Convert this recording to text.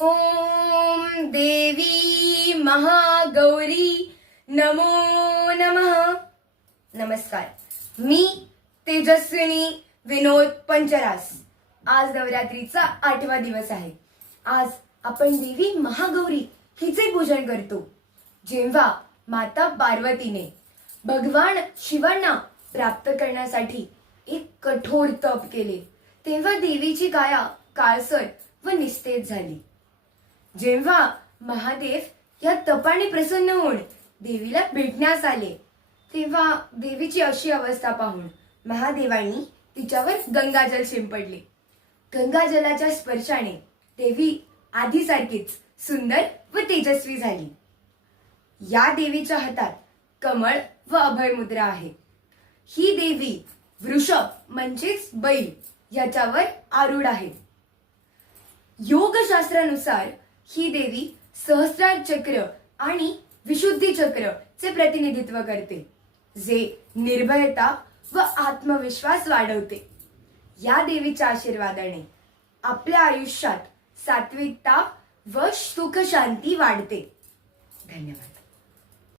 ओम देवी महागौरी नमो नमः. नमस्कार, मी तेजस्विनी विनोद पंचरास. आज नवरात्रीचा 8वा दिवस आहे. आज आपण देवी महागौरी हिचे पूजन करतो. जेव्हा माता पार्वतीने भगवान शिवांना प्राप्त करण्यासाठी एक कठोर तप केले, तेव्हा देवीची काया काळसर व निस्तेज झाली. जेव्हा महादेव या तपाने प्रसन्न होऊन देवीला भेटण्यास आले, तेव्हा देवीची अशी अवस्था पाहून महादेवांनी तिच्यावर गंगाजल शिंपडले. गंगाजलाच्या स्पर्शाने देवी आधीसारखीच सुंदर व तेजस्वी झाली. या देवीच्या हातात कमळ व अभय मुद्रा आहे. ही देवी वृषभ म्हणजेच बैल याच्यावर आरूढ आहे. योगशास्त्रानुसार ही देवी सहस्रार चक्र आणि विशुद्धी चक्र चे प्रतिनिधित्व करते, जे निर्भयता व आत्मविश्वास वाढवते. या देवीच्या आशीर्वादाने आपल्या आयुष्यात सात्विकता व सुख शांती वाढते. धन्यवाद.